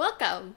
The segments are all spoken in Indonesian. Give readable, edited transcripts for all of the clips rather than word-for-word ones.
Welcome!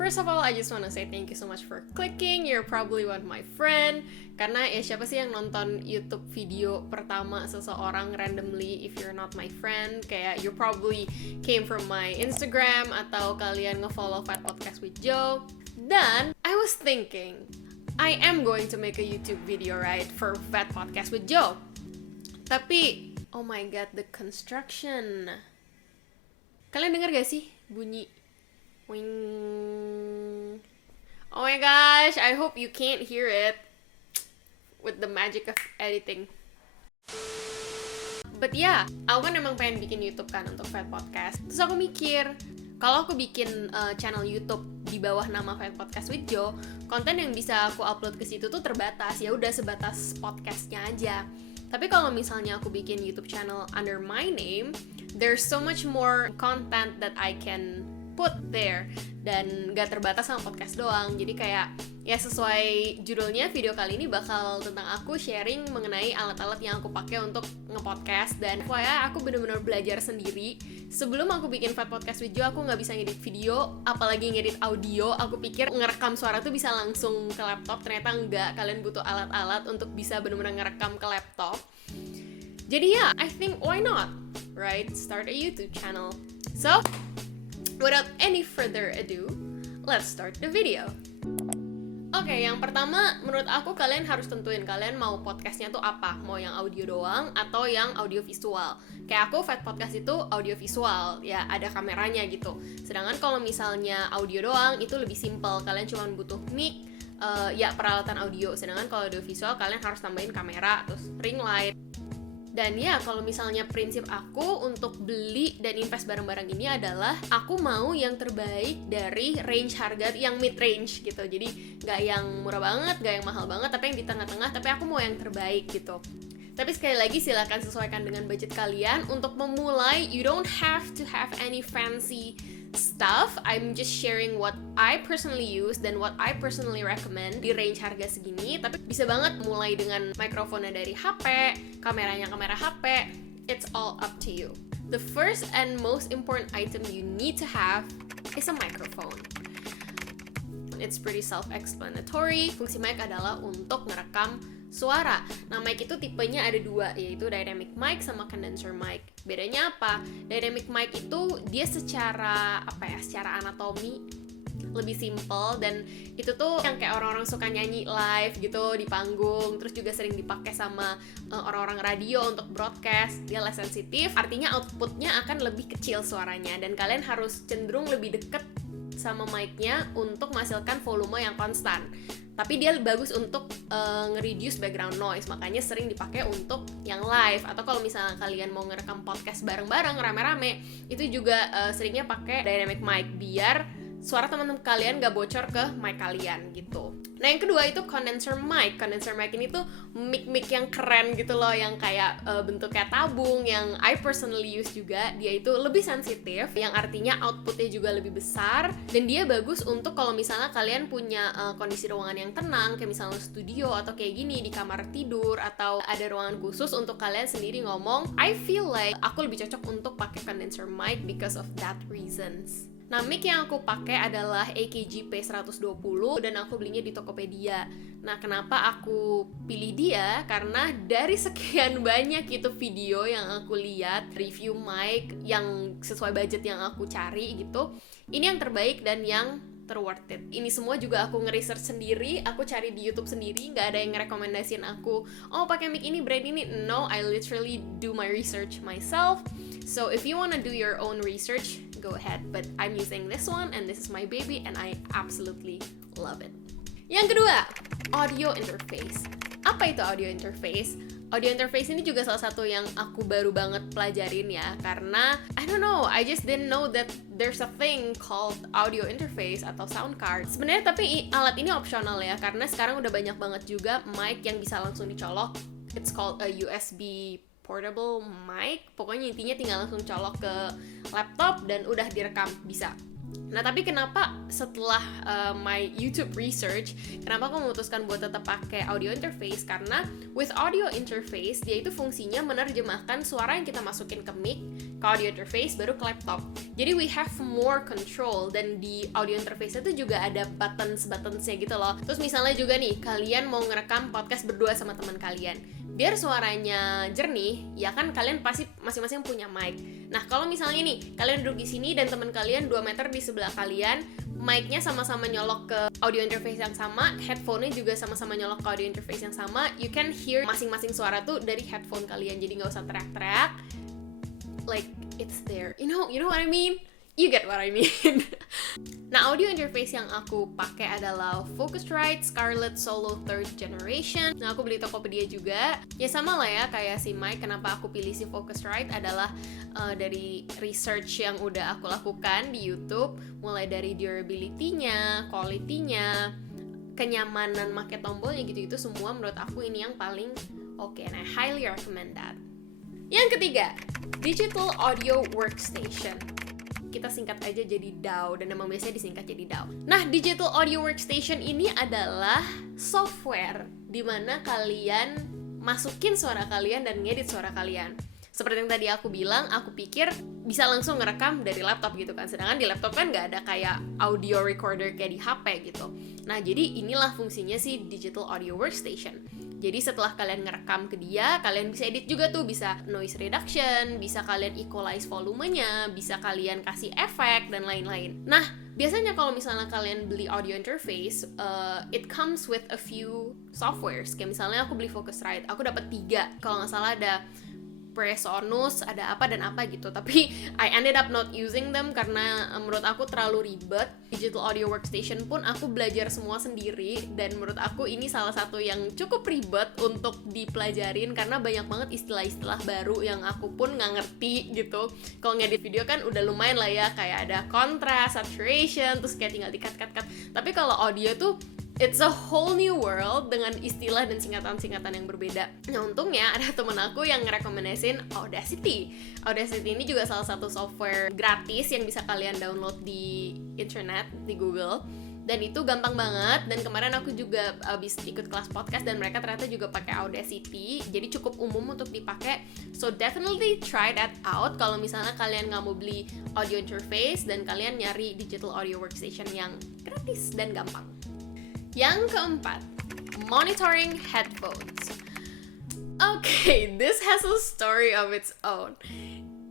First of all, I just wanna say thank you so much for clicking. You're probably one of my friend. Karena ya siapa sih yang nonton YouTube video pertama seseorang randomly if you're not my friend? Kayak you probably came from my Instagram atau kalian ngefollow Fat Podcast with Joe. Dan I was thinking, I am going to make a YouTube video, right, for Fat Podcast with Joe. Tapi, oh my god, the construction. Kalian denger gak sih bunyi wing? Oh my gosh, I hope you can't hear it with the magic of editing. But yeah, aku kan emang pengen bikin YouTube kan untuk Fat Podcast. Terus aku mikir, kalau aku bikin channel YouTube di bawah nama Fat Podcast with Joe, konten yang bisa aku upload ke situ tuh terbatas. Ya udah sebatas podcastnya aja. Tapi kalau misalnya aku bikin YouTube channel under my name, there's so much more content that I can put there dan gak terbatas sama podcast doang. Jadi kayak ya sesuai judulnya, video kali ini bakal tentang aku sharing mengenai alat-alat yang aku pakai untuk nge-podcast. Dan pokoknya aku bener-bener belajar sendiri. Sebelum aku bikin Fat Podcast with Joe, aku gak bisa ngedit video, apalagi ngedit audio. Aku pikir ngerekam suara tuh bisa langsung ke laptop, ternyata enggak. Kalian butuh alat-alat untuk bisa bener-bener ngerekam ke laptop. Jadi ya, I think why not, right? Start a YouTube channel. So, without any further ado, let's start the video. Oke, yang pertama menurut aku kalian harus tentuin kalian mau podcastnya tuh apa. Mau yang audio doang atau yang audio visual. Kayak aku Fat Podcast itu audio visual, ya ada kameranya gitu. Sedangkan kalau misalnya audio doang itu lebih simple. Kalian cuma butuh mic, ya peralatan audio. Sedangkan kalau audio visual kalian harus tambahin kamera, terus ring light. Dan ya, kalau misalnya prinsip aku untuk beli dan invest barang-barang ini adalah aku mau yang terbaik dari range harga yang mid-range gitu. Jadi nggak yang murah banget, nggak yang mahal banget, tapi yang di tengah-tengah, tapi aku mau yang terbaik gitu. Tapi sekali lagi silakan sesuaikan dengan budget kalian. Untuk memulai, you don't have to have any fancy stuff. I'm just sharing what I personally use dan what I personally recommend di range harga segini. Tapi bisa banget mulai dengan mikrofonnya dari HP, kameranya kamera HP. It's all up to you. The first and most important item you need to have is a microphone. It's pretty self-explanatory. Fungsi mic adalah untuk ngerekam suara. Nah, mic itu tipenya ada dua, yaitu dynamic mic sama condenser mic. Bedanya apa? Dynamic mic itu dia secara anatomi lebih simple, dan itu tuh yang kayak orang-orang suka nyanyi live gitu di panggung, terus juga sering dipakai sama orang-orang radio untuk broadcast. Dia less sensitif, artinya outputnya akan lebih kecil suaranya, dan kalian harus cenderung lebih deket sama mic-nya untuk menghasilkan volume yang konstan. Tapi dia bagus untuk nge-reduce background noise, makanya sering dipakai untuk yang live. Atau kalau misalnya kalian mau ngerekam podcast bareng-bareng, rame-rame, itu juga seringnya pakai dynamic mic biar suara teman-teman kalian gak bocor ke mic kalian gitu. Nah, yang kedua itu condenser mic. Condenser mic ini tuh mic-mic yang keren gitu loh, yang kayak bentuknya tabung, yang I personally use juga. Dia itu lebih sensitif, yang artinya outputnya juga lebih besar, dan dia bagus untuk kalau misalnya kalian punya kondisi ruangan yang tenang, kayak misalnya studio atau kayak gini di kamar tidur, atau ada ruangan khusus untuk kalian sendiri ngomong. I feel like aku lebih cocok untuk pakai condenser mic because of that reasons. Nah, mic yang aku pakai adalah AKG P120 dan aku belinya di Tokopedia. Nah, kenapa aku pilih dia? Karena dari sekian banyak itu video yang aku lihat, review mic yang sesuai budget yang aku cari gitu, ini yang terbaik dan yang terworth it. Ini semua juga aku nge-research sendiri, aku cari di YouTube sendiri, nggak ada yang ngerekomendasiin aku, oh pakai mic ini, brand ini. No, I literally do my research myself. So if you wanna do your own research, go ahead. But I'm using this one, and this is my baby, and I absolutely love it. Yang kedua, audio interface. Apa itu audio interface? Audio interface ini juga salah satu yang aku baru banget pelajarin ya, karena I don't know, I just didn't know that there's a thing called audio interface atau sound card. Sebenarnya tapi alat ini opsional ya, karena sekarang udah banyak banget juga mic yang bisa langsung dicolok. It's called a USB portable mic. Pokoknya intinya tinggal langsung colok ke laptop dan udah direkam, bisa. Nah, tapi kenapa setelah my YouTube research, kenapa aku memutuskan buat tetap pakai audio interface? Karena with audio interface, dia itu fungsinya menerjemahkan suara yang kita masukin ke mic, ke audio interface, baru ke laptop. Jadi we have more control, dan di audio interface itu juga ada buttons-buttonsnya gitu loh. Terus misalnya juga nih, kalian mau ngerekam podcast berdua sama teman kalian. Biar suaranya jernih, ya kan kalian pasti masing-masing punya mic. Nah, kalau misalnya nih, kalian duduk di sini dan teman kalian 2 meter di sebelah kalian, mic-nya sama-sama nyolok ke audio interface yang sama, headphone-nya juga sama-sama nyolok ke audio interface yang sama, you can hear masing-masing suara tuh dari headphone kalian, jadi nggak usah teriak-teriak. Like, it's there. You know what I mean? You get what I mean. Nah, audio interface yang aku pakai adalah Focusrite Scarlett Solo 3rd Generation. Nah, aku beli Tokopedia juga. Ya sama lah ya, kayak si Mike. Kenapa aku pilih si Focusrite adalah dari research yang udah aku lakukan di YouTube. Mulai dari durability-nya, quality-nya, kenyamanan pakai tombolnya gitu-gitu. Semua menurut aku ini yang paling oke. And I highly recommend that. Yang ketiga, Digital Audio Workstation. Kita singkat aja jadi DAW, dan emang biasanya disingkat jadi DAW. Nah, Digital Audio Workstation ini adalah software di mana kalian masukin suara kalian dan ngedit suara kalian. Seperti yang tadi aku bilang, aku pikir bisa langsung ngerekam dari laptop gitu kan. Sedangkan di laptop kan nggak ada kayak audio recorder kayak di HP gitu. Nah, jadi inilah fungsinya si Digital Audio Workstation. Jadi setelah kalian ngerekam ke dia, kalian bisa edit juga tuh, bisa noise reduction, bisa kalian equalize volumenya, bisa kalian kasih efek, dan lain-lain. Nah, biasanya kalau misalnya kalian beli audio interface, it comes with a few softwares. Kayak misalnya aku beli Focusrite, aku dapat 3. Kalau nggak salah ada Presonus, ada apa dan apa gitu. Tapi I ended up not using them karena menurut aku terlalu ribet. Digital Audio Workstation pun aku belajar semua sendiri, dan menurut aku ini salah satu yang cukup ribet untuk dipelajarin karena banyak banget istilah-istilah baru yang aku pun nggak ngerti gitu. Kalau ngedit video kan udah lumayan lah ya, kayak ada contrast, saturation, terus kayak tinggal di-cut. Tapi kalau audio tuh it's a whole new world dengan istilah dan singkatan-singkatan yang berbeda. Nah, untungnya ada temen aku yang ngerekomendasin Audacity. Audacity ini juga salah satu software gratis yang bisa kalian download di internet, di Google. Dan itu gampang banget, dan kemarin aku juga abis ikut kelas podcast dan mereka ternyata juga pakai Audacity, jadi cukup umum untuk dipakai. So definitely try that out kalau misalnya kalian nggak mau beli audio interface dan kalian nyari Digital Audio Workstation yang gratis dan gampang. Yang keempat, monitoring headphones. Okay, this has a story of its own.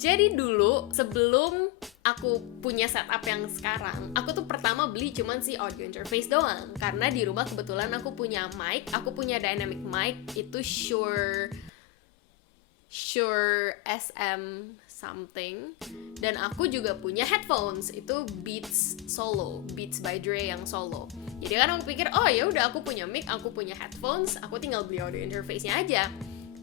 Jadi dulu, sebelum aku punya setup yang sekarang, aku tuh pertama beli cuman si audio interface doang. Karena di rumah kebetulan aku punya mic, aku punya dynamic mic, itu Shure SM something, dan aku juga punya headphones, itu Beats by Dre yang solo. Jadi kan aku pikir, oh ya udah, aku punya mic, aku punya headphones, aku tinggal beli audio interface-nya aja.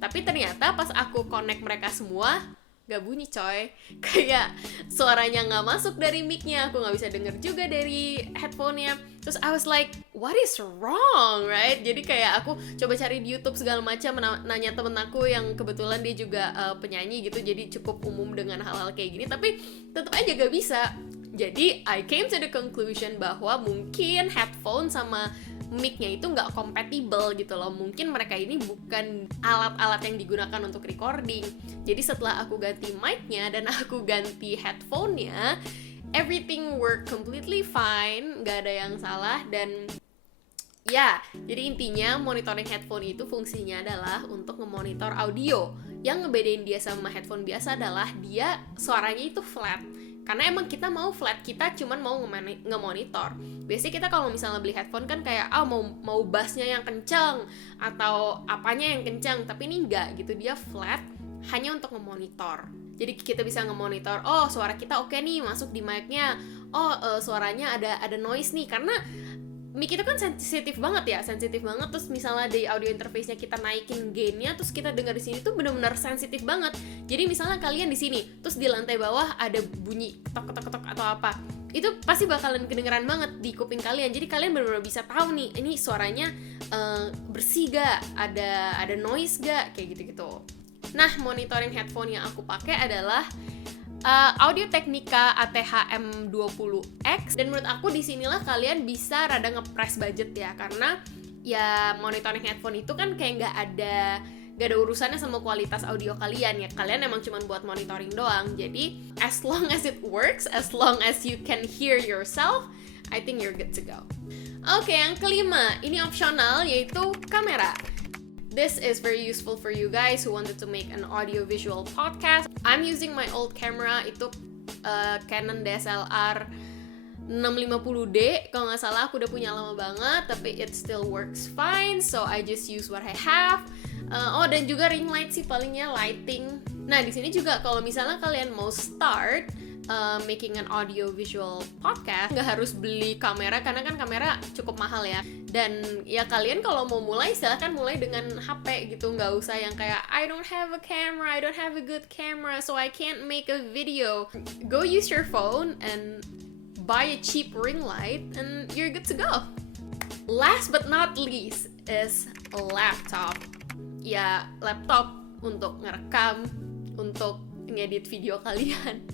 Tapi ternyata pas aku connect mereka semua, gak bunyi coy. Kayak suaranya gak masuk dari mic-nya, aku gak bisa denger juga dari headphone-nya. Terus I was like, what is wrong, right? Jadi kayak aku coba cari di YouTube segala macam, nanya temen aku yang kebetulan dia juga penyanyi gitu, jadi cukup umum dengan hal-hal kayak gini, tapi tetap aja gak bisa. Jadi I came to the conclusion bahwa mungkin headphone sama mic-nya itu nggak compatible gitu loh. Mungkin mereka ini bukan alat-alat yang digunakan untuk recording. Jadi setelah aku ganti mic-nya dan aku ganti headphone-nya, everything work completely fine, nggak ada yang salah. Dan ya, jadi intinya monitoring headphone itu fungsinya adalah untuk memonitor audio. Yang ngebedain dia sama headphone biasa adalah dia suaranya itu flat. Karena emang kita mau flat, kita cuman mau nge-monitor. Biasanya kita kalau misalnya beli headphone kan kayak mau bassnya yang kencang atau apanya yang kencang, tapi ini enggak gitu, dia flat hanya untuk nge-monitor. Jadi kita bisa nge-monitor, oh suara kita oke nih masuk di mic-nya, suaranya ada noise nih, karena mic itu kan sensitif banget, terus misalnya di audio interface-nya kita naikin gain-nya, terus kita dengar di sini tuh benar-benar sensitif banget. Jadi misalnya kalian di sini, terus di lantai bawah ada bunyi ketok-ketok atau apa, itu pasti bakalan kedengeran banget di kuping kalian. Jadi kalian benar-benar bisa tahu nih, ini suaranya bersih gak, ada noise gak, kayak gitu-gitu. Nah, monitoring headphone yang aku pakai adalah Audio Technica ATH-M20X, dan menurut aku disinilah kalian bisa rada nge-press budget ya, karena ya monitoring headphone itu kan kayak nggak ada urusannya sama kualitas audio kalian ya, kalian emang cuma buat monitoring doang. Jadi as long as it works, as long as you can hear yourself, I think you're good to go. Oke, yang kelima, ini optional, yaitu kamera. This is very useful for you guys who wanted to make an audio-visual podcast. I'm using my old camera, itu Canon DSLR 650D, kalau nggak salah. Aku udah punya lama banget, tapi it still works fine, so I just use what I have. Dan juga ring light sih palingnya, lighting. Nah, di sini juga kalau misalnya kalian mau start making an audio visual podcast, nggak harus beli kamera, karena kan kamera cukup mahal ya. Dan ya kalian kalau mau mulai, silahkan mulai dengan HP gitu, nggak usah yang kayak I don't have a camera, I don't have a good camera, so I can't make a video. Go use your phone and buy a cheap ring light and you're good to go. Last but not least is a laptop. Ya, laptop untuk ngerekam, untuk ngedit video kalian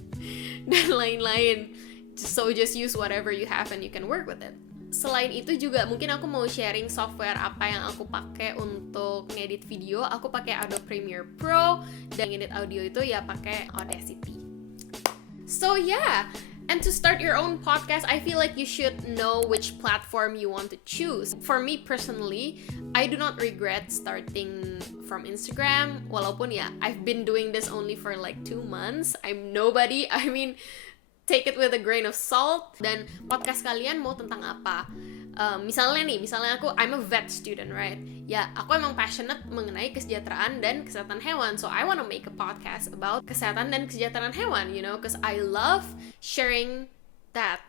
dan lain-lain. So just use whatever you have and you can work with it. Selain itu juga mungkin aku mau sharing software apa yang aku pakai untuk ngedit video. Aku pakai Adobe Premiere Pro, dan ngedit audio itu ya pakai Audacity. So yeah, and to start your own podcast, I feel like you should know which platform you want to choose. For me personally, I do not regret starting from Instagram, walaupun ya I've been doing this only for like 2 months. I'm nobody, I mean, take it with a grain of salt. Dan podcast kalian mau tentang apa? Misalnya aku, I'm a vet student, right? Ya, aku emang passionate mengenai kesejahteraan dan kesehatan hewan. So I wanna make a podcast about kesehatan dan kesejahteraan hewan, you know, because I love sharing that.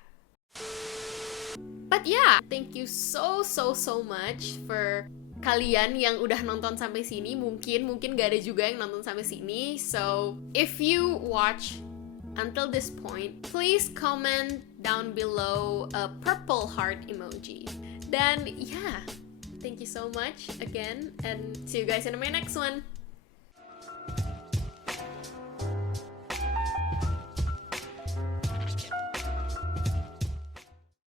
But yeah, thank you so much for kalian yang udah nonton sampai sini. Mungkin gak ada juga yang nonton sampai sini. So if you watch until this point, please comment down below a purple heart emoji. Dan yeah, thank you so much again, and see you guys in my next one.